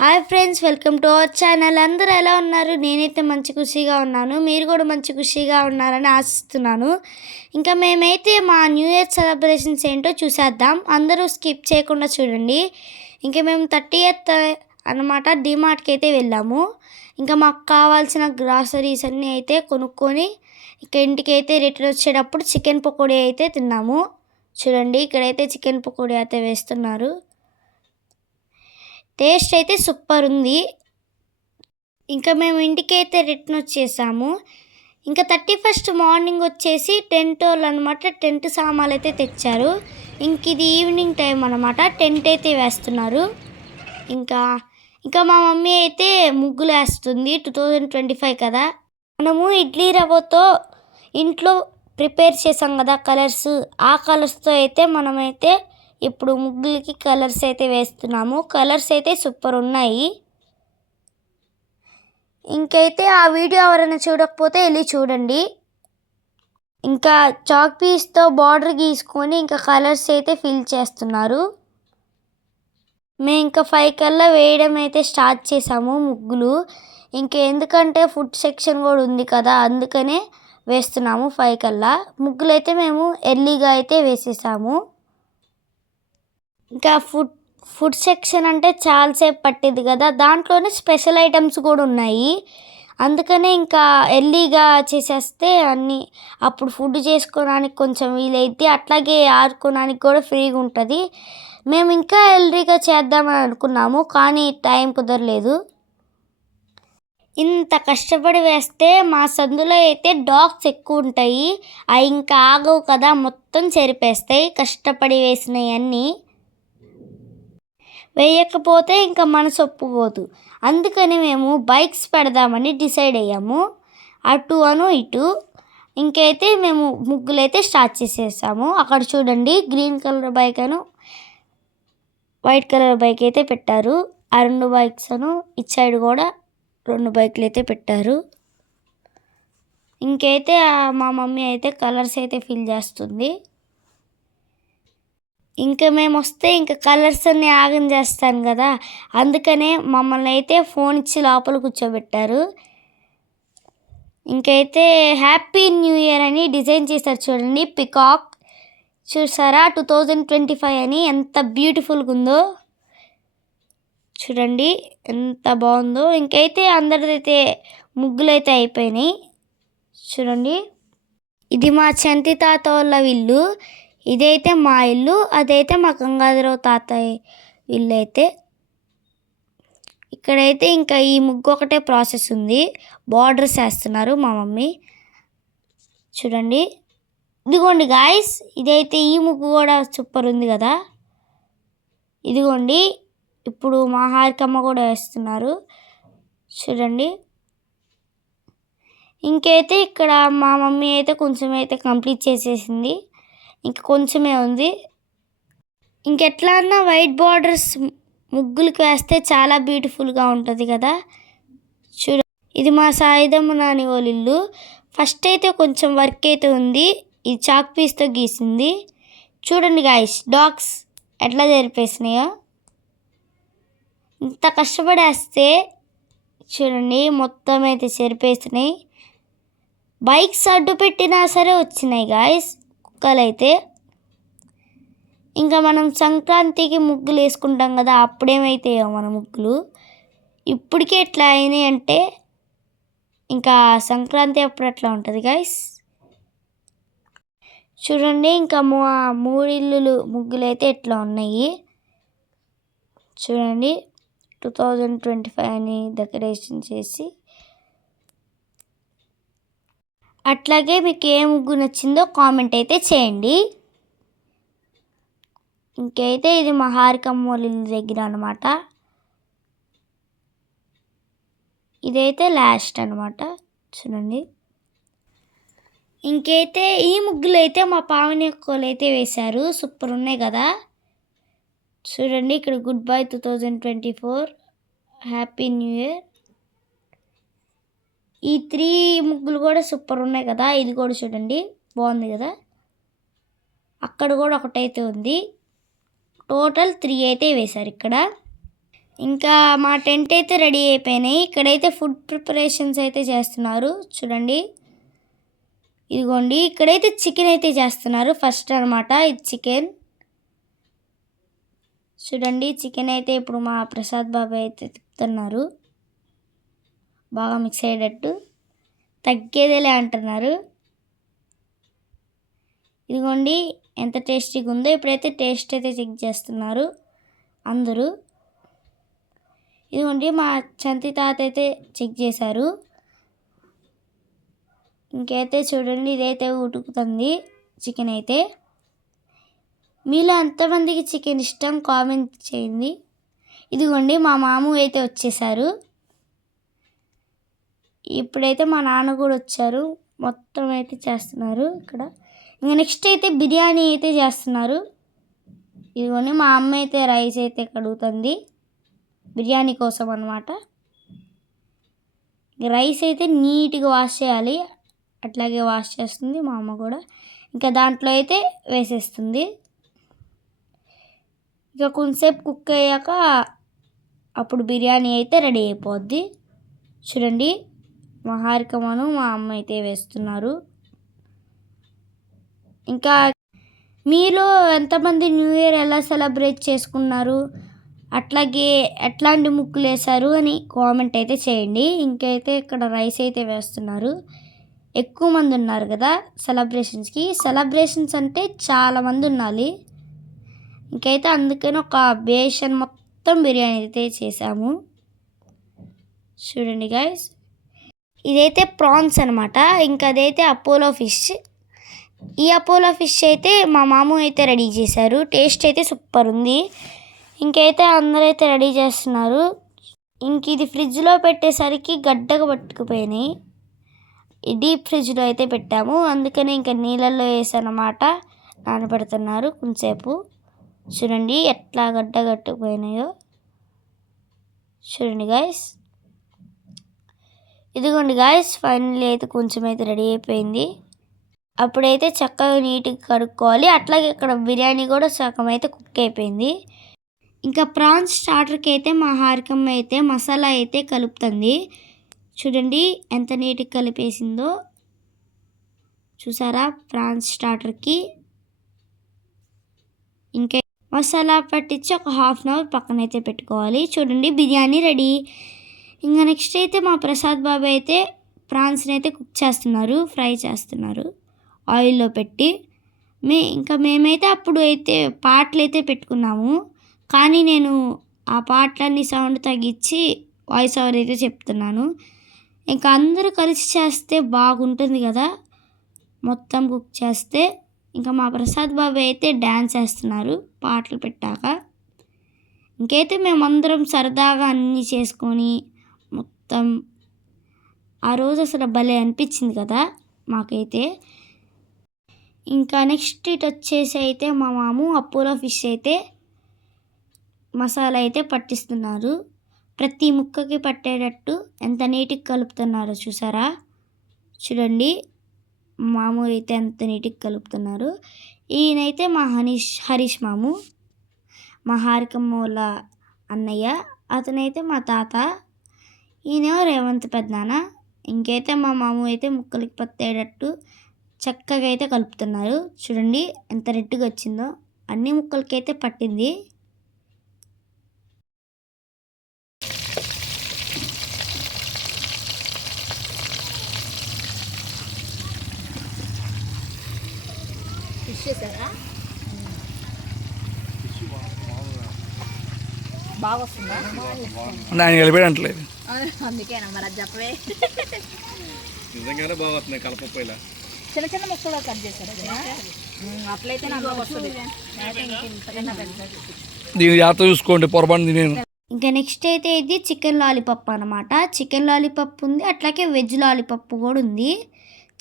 Hi friends, welcome to our channel. అందరూ ఎలా ఉన్నారు? నేనైతే మంచి ఖుషిగా ఉన్నాను. మీరు కూడా మంచి ఖుషిగా ఉన్నారని ఆశిస్తున్నాను. ఇంకా మేమైతే మా న్యూ ఇయర్ సెలబ్రేషన్స్ ఏంటో చూసేద్దాం. అందరూ స్కిప్ చేయకుండా చూడండి. ఇంకా మేము 30th అనమాట డిమార్ట్కి అయితే వెళ్ళాము. ఇంకా మాకు కావాల్సిన గ్రాసరీస్ అన్నీ అయితే కొనుక్కొని ఇంకా ఇంటికి అయితే రిటర్న్ వచ్చేటప్పుడు చికెన్ పకోడీ అయితే తిన్నాము. చూడండి, ఇక్కడైతే చికెన్ పకోడీ అయితే వేస్తున్నారు. టేస్ట్ అయితే సూపర్ ఉంది. ఇంకా మేము ఇంటికైతే రిటర్న్ వచ్చేసాము. ఇంకా 31st మార్నింగ్ వచ్చేసి టెంట్ వాళ్ళు అనమాట టెంట్ సామాన్లు అయితే తెచ్చారు. ఇంక ఇది ఈవినింగ్ టైం అనమాట, టెంట్ అయితే వేస్తున్నారు. ఇంకా ఇంకా మా మమ్మీ అయితే ముగ్గులు వేస్తుంది. 2025 కదా, మనము ఇడ్లీ రవ్వతో ఇంట్లో ప్రిపేర్ చేసాం కదా కలర్స్, ఆ కలర్స్తో అయితే మనమైతే ఇప్పుడు ముగ్గులకి కలర్స్ అయితే వేస్తున్నాము. కలర్స్ అయితే సూపర్ ఉన్నాయి. ఇంకైతే ఆ వీడియో ఎవరైనా చూడకపోతే వెళ్ళి చూడండి. ఇంకా చాక్ పీస్తో బార్డర్ గీసుకొని ఇంకా కలర్స్ అయితే ఫిల్ చేస్తున్నారు. మేము ఇంకా 5 కల్లా వేయడం అయితే స్టార్ట్ చేసాము ముగ్గులు. ఇంకా ఎందుకంటే ఫుడ్ సెక్షన్ కూడా ఉంది కదా, అందుకనే వేస్తున్నాము 5 కల్లా. ముగ్గులు అయితే మేము ఎర్లీగా అయితే వేసేసాము. ఇంకా ఫుడ్ సెక్షన్ అంటే చాలాసేపు పట్టేది కదా, దాంట్లోనే స్పెషల్ ఐటమ్స్ కూడా ఉన్నాయి. అందుకనే ఇంకా ఎర్లీగా చేసేస్తే అన్నీ అప్పుడు ఫుడ్ చేసుకోవడానికి కొంచెం వీలైద్ది, అట్లాగే ఆడుకోవడానికి కూడా ఫ్రీగా ఉంటుంది. మేము ఇంకా ఎర్లీగా చేద్దామని అనుకున్నాము, కానీ టైం కుదరలేదు. ఇంత కష్టపడి వేస్తే మా సందులో అయితే డాగ్స్ ఎక్కువ ఉంటాయి. అవి ఇంకా ఆగవు కదా, మొత్తం చెరిపేస్తాయి కష్టపడి వేసినవి అన్నీ. వేయకపోతే ఇంకా మనసు ఒప్పుకోదు. అందుకని మేము బైక్స్ పెడదామని డిసైడ్ అయ్యాము, అటు అను ఇటు. ఇంకైతే మేము ముగ్గులైతే స్టార్ట్ చేసేసాము. అక్కడ చూడండి, గ్రీన్ కలర్ బైక్ అను వైట్ కలర్ బైక్ అయితే పెట్టారు. ఆ 2 బైక్స్ అను ఇటు సైడ్ కూడా 2 బైక్లు అయితే పెట్టారు. ఇంకైతే మా మమ్మీ అయితే కలర్స్ అయితే ఫిల్ చేస్తుంది. ఇంకా మేము వస్తే ఇంకా కలర్స్ అన్నీ ఆగం చేస్తాను కదా, అందుకనే మమ్మల్ని అయితే ఫోన్ ఇచ్చి లోపల కూర్చోబెట్టారు. ఇంకైతే హ్యాపీ న్యూ ఇయర్ అని డిజైన్ చేశారు చూడండి, పికాక్ చూసారా, 2025 అని ఎంత బ్యూటిఫుల్గా ఉందో చూడండి, ఎంత బాగుందో. ఇంకైతే అందరిదైతే ముగ్గులు అయితే అయిపోయినాయి. చూడండి, ఇది మా చంటి తాత వాళ్ళ ఇల్లు, ఇదైతే మా ఇల్లు, అదైతే మా గంగాధరరావు తాతయ్య ఇల్లు. అయితే ఇక్కడైతే ఇంకా ఈ ముగ్గు ఒకటే ప్రాసెస్ ఉంది, బార్డర్స్ వేస్తున్నారు మా మమ్మీ. చూడండి, ఇదిగోండి గాయస్, ఇదైతే ఈ ముగ్గు కూడా సూపర్ ఉంది కదా. ఇదిగోండి, ఇప్పుడు మా హారికమ్మ కూడా వేస్తున్నారు చూడండి. ఇంకైతే ఇక్కడ మా మమ్మీ అయితే కొంచెం అయితే కంప్లీట్ చేసేసింది, ఇంకా కొంచెమే ఉంది. ఇంకెట్లా అన్నా వైట్ బార్డర్స్ ముగ్గులకి వేస్తే చాలా బ్యూటిఫుల్గా ఉంటుంది కదా. చూడ, ఇది మా సాయిధమ్మ నాని వాళ్ళ ఇల్లు. ఫస్ట్ అయితే కొంచెం వర్క్ అయితే ఉంది, ఇది చాక్ పీస్తో గీసింది. చూడండి గాయస్, డాగ్స్ ఎట్లా జరిపేసినాయో. ఇంత కష్టపడేస్తే చూడండి మొత్తం అయితే చెరిపేసినాయి. బైక్స్ అడ్డు పెట్టినా సరే వచ్చినాయి గాయస్ కుక్కలు అయితే. ఇంకా మనం సంక్రాంతికి ముగ్గులు వేసుకుంటాం కదా, అప్పుడేమైతే మన ముగ్గులు ఇప్పటికే ఎట్లా అయినాయి అంటే ఇంకా సంక్రాంతి అప్పుడు అట్లా ఉంటుంది గాయస్. చూడండి, ఇంకా 3 ఇల్లులు ముగ్గులు అయితే ఎట్లా ఉన్నాయి చూడండి. 2025 అని డెకరేషన్ చేసి. అట్లాగే మీకు ఏ ముగ్గు నచ్చిందో కామెంట్ అయితే చేయండి. ఇంకైతే ఇది మా హారికమ్మ వాళ్ళ ఇల్లు దగ్గర అనమాట, ఇదైతే లాస్ట్ అనమాట చూడండి. ఇంకైతే ఈ ముగ్గులు అయితే మా పావని అక్కలు అయితే వేశారు, సూపర్ ఉన్నాయి కదా. చూడండి, ఇక్కడ good bye 2024, happy new year. ఈ 3 ముగ్గులు కూడా సూపర్ ఉన్నాయి కదా, ఇది కూడా చూడండి బాగుంది కదా. అక్కడ కూడా ఒకటైతే ఉంది, టోటల్ 3 అయితే వేశారు ఇక్కడ. ఇంకా మా టెంట్ అయితే రెడీ అయిపోయినాయి. ఇక్కడైతే ఫుడ్ ప్రిపరేషన్స్ అయితే చేస్తున్నారు చూడండి. ఇదిగోండి ఇక్కడైతే చికెన్ అయితే చేస్తున్నారు ఫస్ట్ అనమాట. ఇది చికెన్ చూడండి. చికెన్ అయితే ఇప్పుడు మా ప్రసాద్ బాబాయ్ అయితే తిప్పుతున్నారు బాగా మిక్స్ అయ్యేటట్టు. తగ్గేదేలే అంటున్నారు. ఇదిగోండి ఎంత టేస్టీగా ఉందో. ఇప్పుడైతే టేస్ట్ అయితే చెక్ చేస్తున్నారు అందరూ. ఇదిగోండి మా చంటి తాత అయితే చెక్ చేశారు. ఇంకైతే చూడండి ఇదైతే ఉడుకుతుంది చికెన్ అయితే. మీలో ఎంతమందికి చికెన్ ఇష్టం కామెంట్ చేయండి. ఇదిగోండి మా మామ అయితే వచ్చేసారు. ఇప్పుడైతే మా నాన్న కూడా వచ్చారు. మొత్తం అయితే చేస్తున్నారు ఇక్కడ. ఇంకా నెక్స్ట్ అయితే బిర్యానీ అయితే చేస్తున్నారు. ఇదిగోండి మా అమ్మ అయితే రైస్ అయితే కడుగుతుంది బిర్యానీ కోసం అన్నమాట. రైస్ అయితే నీట్గా వాష్ చేయాలి. అట్లాగే వాష్ చేస్తుంది మా అమ్మ కూడా. ఇంకా దాంట్లో అయితే వేసేస్తుంది. ఇక కొంచెంసేపు కుక్ అయ్యాక అప్పుడు బిర్యానీ అయితే రెడీ అయిపోద్ది. చూడండి మా హారికమ్మను మా అమ్మ అయితే వేస్తున్నారు. ఇంకా మీలో ఎంతమంది న్యూ ఇయర్ ఎలా సెలబ్రేట్ చేసుకున్నారు, అట్లాగే ఎట్లాంటి ముగ్గులు వేశారు అని కామెంట్ అయితే చేయండి. ఇంకైతే ఇక్కడ రైస్ అయితే వేస్తున్నారు. ఎక్కువ మంది ఉన్నారు కదా సెలబ్రేషన్స్కి. సెలబ్రేషన్స్ అంటే చాలామంది ఉండాలి. ఇంకైతే అందుకని ఒక బేషన్ మొత్తం బిర్యానీ అయితే చేసాము. చూడండి గైస్ ఇదైతే ప్రాన్స్ అనమాట. ఇంకా అదైతే అపోలో ఫిష్. ఈ అపోలో ఫిష్ అయితే మా మామ అయితే రెడీ చేశారు. టేస్ట్ అయితే సూపర్ ఉంది. ఇంకైతే అందరైతే రెడీ చేస్తున్నారు. ఇంక ఇది ఫ్రిడ్జ్లో పెట్టేసరికి గడ్డగా పట్టుకుపోయినాయి. డీప్ ఫ్రిడ్జ్లో అయితే పెట్టాము. అందుకని ఇంకా నీళ్ళల్లో వేసానమాట. నానబెడుతున్నారు కొంచెంసేపు. చూడండి ఎట్లా గడ్డ కట్టుకుపోయినాయో. చూడండి గాయస్. ఇదిగోండి గాయస్ ఫైనల్లీ అయితే కొంచెం అయితే రెడీ అయిపోయింది. అప్పుడైతే చక్కగా నీట్గా కడుక్కోవాలి. అట్లాగే ఇక్కడ బిర్యానీ కూడా సగం అయితే కుక్ అయిపోయింది. ఇంకా ప్రాన్స్ స్టార్టర్కి అయితే మా హారికమ్మ అయితే మసాలా అయితే కలుపుతుంది. చూడండి ఎంత నీట్గా కలిపేసిందో. చూసారా ప్రాన్స్ స్టార్టర్కి. ఇంకా మసాలా పట్టించి ఒక హాఫ్ అన్ అవర్ పక్కన అయితే పెట్టుకోవాలి. చూడండి బిర్యానీ రెడీ. ఇంకా నెక్స్ట్ అయితే మా ప్రసాద్ బాబాయ్ అయితే ప్రాన్స్ని అయితే కుక్ చేస్తున్నారు, ఫ్రై చేస్తున్నారు ఆయిల్లో పెట్టి. మేమైతే అప్పుడు అయితే పాటలు అయితే పెట్టుకున్నాము. కానీ నేను ఆ పాటలన్నీ సౌండ్ తగ్గించి వాయిస్ ఓవర్ అయితే చెప్తున్నాను. ఇంకా అందరూ కలిసి చేస్తే బాగుంటుంది కదా మొత్తం కుక్ చేస్తే. ఇంకా మా ప్రసాద్ బాబాయ్ అయితే డ్యాన్స్ వేస్తున్నారు పాటలు పెట్టాక. ఇంకైతే మేమందరం సరదాగా అన్నీ చేసుకొని మొత్తం ఆ రోజు అసలు భలే అనిపించింది కదా మాకైతే. ఇంకా నెక్స్ట్ ఇటు వచ్చేసి అయితే మా మాము అపోలో ఫిష్ అయితే మసాలా అయితే పట్టిస్తున్నారు. ప్రతి ముక్కకి పట్టేటట్టు ఎంత నీట్గా కలుపుతున్నారో చూసారా. చూడండి మాము అయితే ఎంత నీట్గా కలుపుతున్నారు. ఈయనైతే మా హరీష్ మాము, మా హారికమ్మ వాళ్ళ అన్నయ్య. అతనైతే మా తాత. ఈయనేమో రేవంత్ పెద్దనాన్న. ఇంకైతే మా మాము అయితే ముక్కలకి పట్టేటట్టు చక్కగా అయితే కలుపుతున్నారు. చూడండి ఎంత రెడ్గా వచ్చిందో. అన్ని ముక్కలకి అయితే పట్టింది. బాగా వస్తుందా? నేను వెళ్ళిపోయాడంటలేదు. అందుకేనా మరి అది చెప్పవే. నిజంగానే బాగా వస్తున్నాయి కలపప్పు ఇలా. చిన్న చిన్న ముక్కలు కట్ చేశారు కదా. అట్లయితే నాకు వస్తుంది. దీన్ని జాగ్రత్త చూసుకోండి, పొరపాటు నేను. ఇంకా నెక్స్ట్ అయితే ఇది చికెన్ లాలీపప్ అనమాట. చికెన్ లాలీపప్ ఉంది, అట్లాగే వెజ్ లాలీపప్ కూడా ఉంది.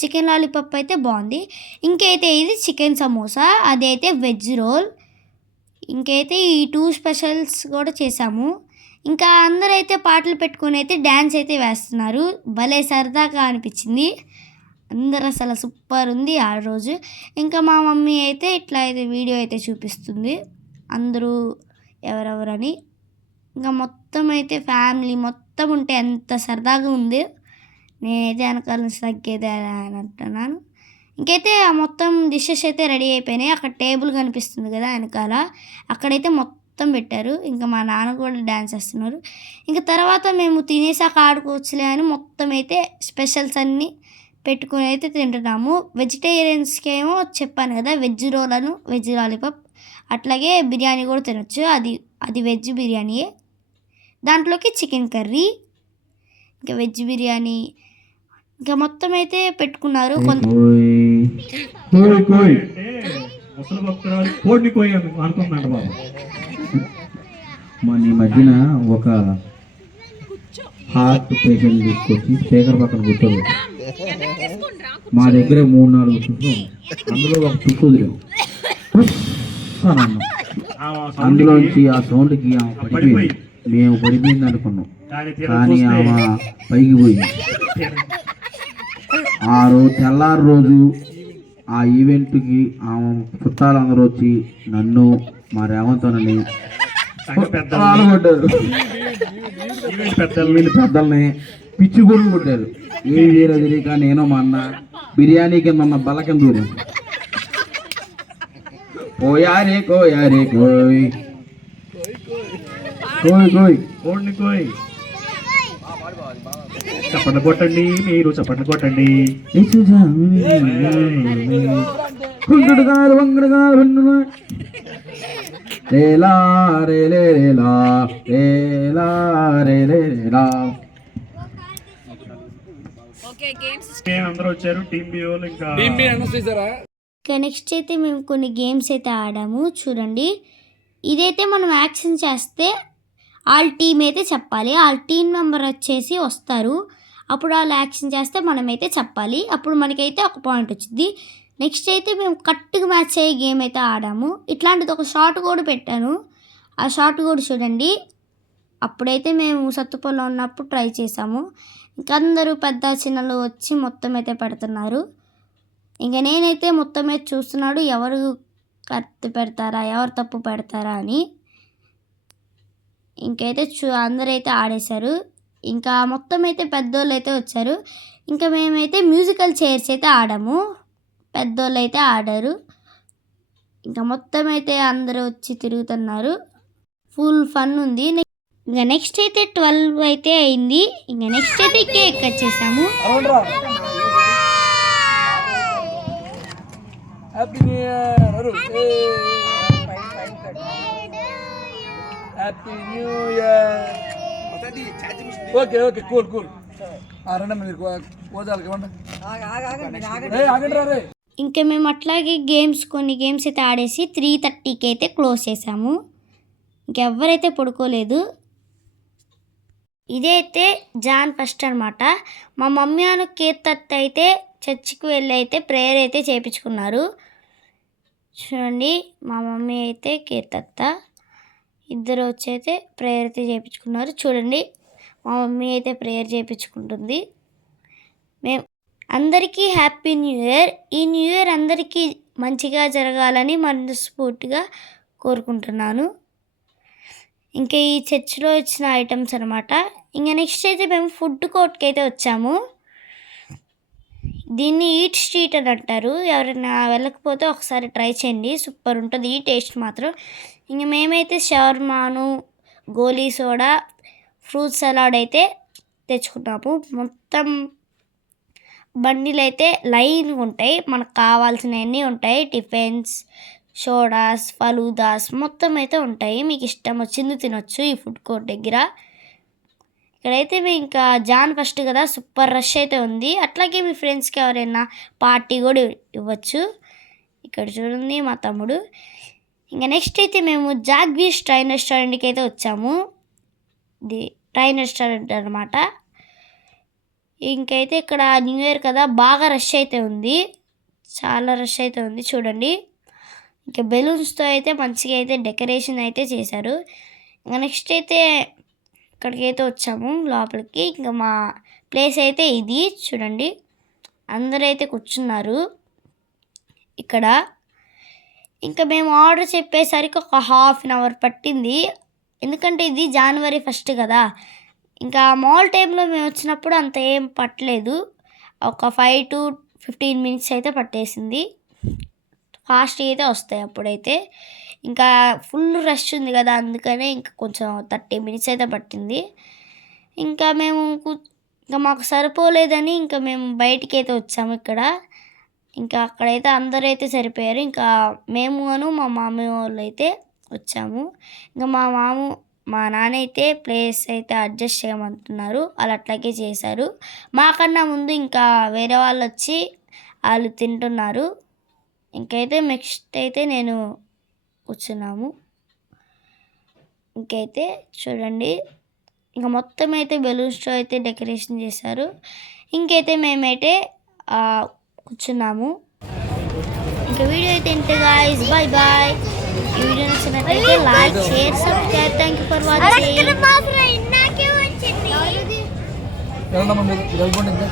చికెన్ లాలీపప్ అయితే బాగుంది. ఇంకైతే ఇది చికెన్ సమోసా, అదైతే వెజ్ రోల్. ఇంకైతే ఈ 2 స్పెషల్స్ కూడా చేసాము. ఇంకా అందరైతే పాటలు పెట్టుకొని అయితే డ్యాన్స్ అయితే వేస్తున్నారు. భలే సరదాగా అనిపించింది. అందరు అసలు సూపర్ ఉంది ఆ రోజు. ఇంకా మా మమ్మీ అయితే ఇట్లా అయితే వీడియో అయితే చూపిస్తుంది అందరూ ఎవరెవరని. ఇంకా మొత్తం మొత్తం అయితే ఫ్యామిలీ మొత్తం ఉంటే ఎంత సరదాగా ఉంది. నేనైతే వెనకాల నుంచి తగ్గేదే అని అంటున్నాను. ఇంకైతే ఆ మొత్తం డిషెస్ అయితే రెడీ అయిపోయినాయి. అక్కడ టేబుల్ కనిపిస్తుంది కదా వెనకాల, అక్కడైతే మొత్తం పెట్టారు. ఇంకా మా నాన్న కూడా డ్యాన్స్ చేస్తున్నారు. ఇంకా తర్వాత మేము తినేసాక ఆడుకోవచ్చులే అని మొత్తం అయితే స్పెషల్స్ అన్నీ పెట్టుకుని అయితే తింటున్నాము. వెజిటేరియన్స్కి ఏమో చెప్పాను కదా, వెజ్ రోలను, వెజ్ లాలీపాప్, అట్లాగే బిర్యానీ కూడా తినొచ్చు. అది వెజ్ బిర్యానీయే. దాంట్లోకి చికెన్ కర్రీ, ఇంకా వెజ్ బిర్యానీ, ఇంకా మొత్తం అయితే పెట్టుకున్నారు. ముసలి భక్తురాలు కోడిని కోయి అనుకున్నాడు బాబు. మన ఈ మధ్యన ఒక హార్ట్ పేషెంట్ తీసుకొచ్చి స్పీకర్ పక్కన కూర్చోదు. మా దగ్గర 3-4 చుట్టూ, అందులో ఒక చుట్టూ వదిలేము. అందులోంచి ఆ సౌండ్కి ఆమె పడిపోయింది. మేము పడిపోయింది అనుకున్నాం, కానీ ఆమె పైకి పోయింది. తెల్లారి రోజు ఆ ఈవెంట్కి ఆమె చుట్టాలందరూ వచ్చి నన్ను మా రేవంతోనని కొట్టారు. వీళ్ళు పెద్దల్ని పిచ్చి గుళ్ళు కొట్టారు. ఏం చేయలేదు తెలియక నేను మా అన్న బిర్యానీ కింద ఉన్న బల్ల కింద దూరం. కోయారే కోయారే కోయ్ కోయ్ కోయ్ కోడిని కోయ్. చప్పట్లు కొట్టండి, మీరు చప్పట్లు కొట్టండి. అందరూ వచ్చారు టీమ్ బి వాళ్ళు. ఇంకా ఇంకా నెక్స్ట్ అయితే మేము కొన్ని గేమ్స్ అయితే ఆడాము. చూడండి, ఇదైతే మనం యాక్షన్ చేస్తే వాళ్ళ టీం అయితే చెప్పాలి. వాళ్ళ టీం మెంబర్ వచ్చేసి వస్తారు. అప్పుడు వాళ్ళు యాక్షన్ చేస్తే మనమైతే చెప్పాలి. అప్పుడు మనకైతే ఒక పాయింట్ వచ్చింది. నెక్స్ట్ అయితే మేము కట్టుకు మ్యాచ్ అయ్యే గేమ్ అయితే ఆడాము. ఇట్లాంటిది ఒక షార్ట్ కూడా పెట్టాను. ఆ షార్ట్ కూడా చూడండి. అప్పుడైతే మేము సత్తుపల్లిలో ఉన్నప్పుడు ట్రై చేసాము. ఇంకా అందరూ పెద్ద చిన్నలు వచ్చి మొత్తం అయితే పెడుతున్నారు. ఇంకా నేనైతే మొత్తం అయితే చూస్తున్నాడు, ఎవరు కత్తి పెడతారా, ఎవరు తప్పు పెడతారా అని. ఇంకైతే అందరైతే ఆడేశారు. ఇంకా మొత్తం అయితే పెద్దోళ్ళు అయితే వచ్చారు. ఇంకా మేమైతే మ్యూజికల్ చైర్స్ అయితే ఆడాము. పెద్దోళ్ళు అయితే ఆడారు. ఇంకా మొత్తం అయితే అందరూ వచ్చి తిరుగుతున్నారు. ఫుల్ ఫన్ ఉంది. ఇంకా నెక్స్ట్ అయితే 12 అయితే అయింది. ఇంకా నెక్స్ట్ అయితే కేక్ కట్ చేసాము. Happy new year, happy new year. Okay okay cool cool. రండి మీరు పోదాలి. ఆగండి రే. ఇంకా మేము అట్లాగే కొన్ని గేమ్స్ అయితే ఆడేసి 3:30కి అయితే క్లోజ్ చేసాము. ఇంకెవ్వరైతే పడుకోలేదు. ఇదైతే జాన్ ఫస్ట్ అనమాట. మా మమ్మీ అను కేతత్ అయితే చర్చికి వెళ్ళి అయితే ప్రేయర్ అయితే చేయించుకున్నారు. చూడండి, మా మమ్మీ అయితే కేతత్త ఇద్దరు వచ్చి అయితే ప్రేయర్ అయితే చేయించుకున్నారు. చూడండి, మా మమ్మీ అయితే ప్రేయర్ చేయించుకుంటుంది. మేము అందరికీ హ్యాపీ న్యూ ఇయర్. ఈ న్యూ ఇయర్ అందరికీ మంచిగా జరగాలని మనస్ఫూర్తిగా కోరుకుంటున్నాను. ఇంకా ఈ చర్చిలో ఇచ్చిన ఐటమ్స్ అనమాట. ఇంకా నెక్స్ట్ అయితే మేము ఫుడ్ కోర్ట్కి అయితే వచ్చాము. దీన్ని ఈట్ స్ట్రీట్ అని అంటారు. ఎవరైనా వెళ్ళకపోతే ఒకసారి ట్రై చేయండి, సూపర్ ఉంటుంది ఈ టేస్ట్ మాత్రం. ఇంక మేమైతే షవర్మాను, గోలీ సోడా, ఫ్రూట్ సలాడ్ అయితే తెచ్చుకున్నాము. మొత్తం బండిలు అయితే లైన్గా ఉంటాయి. మనకు కావాల్సినవన్నీ ఉంటాయి. టిఫిన్స్, సోడాస్, ఫలూదాస్ మొత్తం అయితే ఉంటాయి. మీకు ఇష్టం వచ్చింది తినొచ్చు ఈ ఫుడ్ కోర్ట్ దగ్గర. ఇక్కడైతే మీ ఇంకా జాన్ ఫస్ట్ కదా, సూపర్ రష్ అయితే ఉంది. అట్లాగే మీ ఫ్రెండ్స్కి ఎవరైనా పార్టీ కూడా ఇవ్వచ్చు. ఇక్కడ చూడండి మా తమ్ముడు. ఇంకా నెక్స్ట్ అయితే మేము జాగ్వీస్ ట్రైన్ రెస్టారెంట్కి అయితే వచ్చాము. ఇది ట్రైన్ రెస్టారెంట్ అనమాట. ఇంకైతే ఇక్కడ న్యూ ఇయర్ కదా, బాగా రష్ అయితే ఉంది, చాలా రష్ అయితే ఉంది. చూడండి, ఇంకా బెలూన్స్తో అయితే మంచిగా అయితే డెకరేషన్ అయితే చేశారు. ఇంకా నెక్స్ట్ అయితే ఇక్కడికి అయితే వచ్చాము లోపలికి. ఇంకా మా ప్లేస్ అయితే ఇది చూడండి, అందరూ అయితే కూర్చున్నారు ఇక్కడ. ఇంకా మేము ఆర్డర్ చెప్పేసరికి ఒక 1/2 అవర్ పట్టింది. ఎందుకంటే ఇది జనవరి 1 కదా. ఇంకా మామూలు టైంలో మేము వచ్చినప్పుడు అంత ఏం పట్టలేదు, ఒక 5 to 15 minutes అయితే పట్టేసింది. ఫాస్ట్ అయితే వస్తాయి అప్పుడైతే. ఇంకా ఫుల్ రష్ ఉంది కదా, అందుకనే ఇంకా కొంచెం 30 minutes అయితే పట్టింది. ఇంకా మేము ఇంకా మాకు సరిపోలేదని ఇంకా మేము బయటికి అయితే వచ్చాము ఇక్కడ. ఇంకా అక్కడైతే అందరైతే సరిపోయారు. ఇంకా మేమును మా మామయ్య వాళ్ళు అయితే వచ్చాము. ఇంకా మా నాన్న అయితే ప్లేస్ అయితే అడ్జస్ట్ చేయమంటున్నారు, వాళ్ళు అట్లాగే చేశారు. మాకన్నా ముందు ఇంకా వేరే వాళ్ళు వచ్చి వాళ్ళు తింటున్నారు. ఇంకైతే నెక్స్ట్ అయితే నేను కూర్చున్నాము. ఇంకైతే చూడండి, ఇంకా మొత్తం అయితే బెలూన్స్తో అయితే డెకరేషన్ చేశారు. ఇంకైతే మేమైతే కూర్చున్నాము. ఇంకా వీడియో అయితే ఇంతే గాయ్స్, బాయ్ బాయ్. ఈ వీడియో నచ్చినట్లయితే like, share, subscribe. Thank you for watching. వెళ్ళమ్మా మీరు వెళ్ళిపోండి ఇంకా.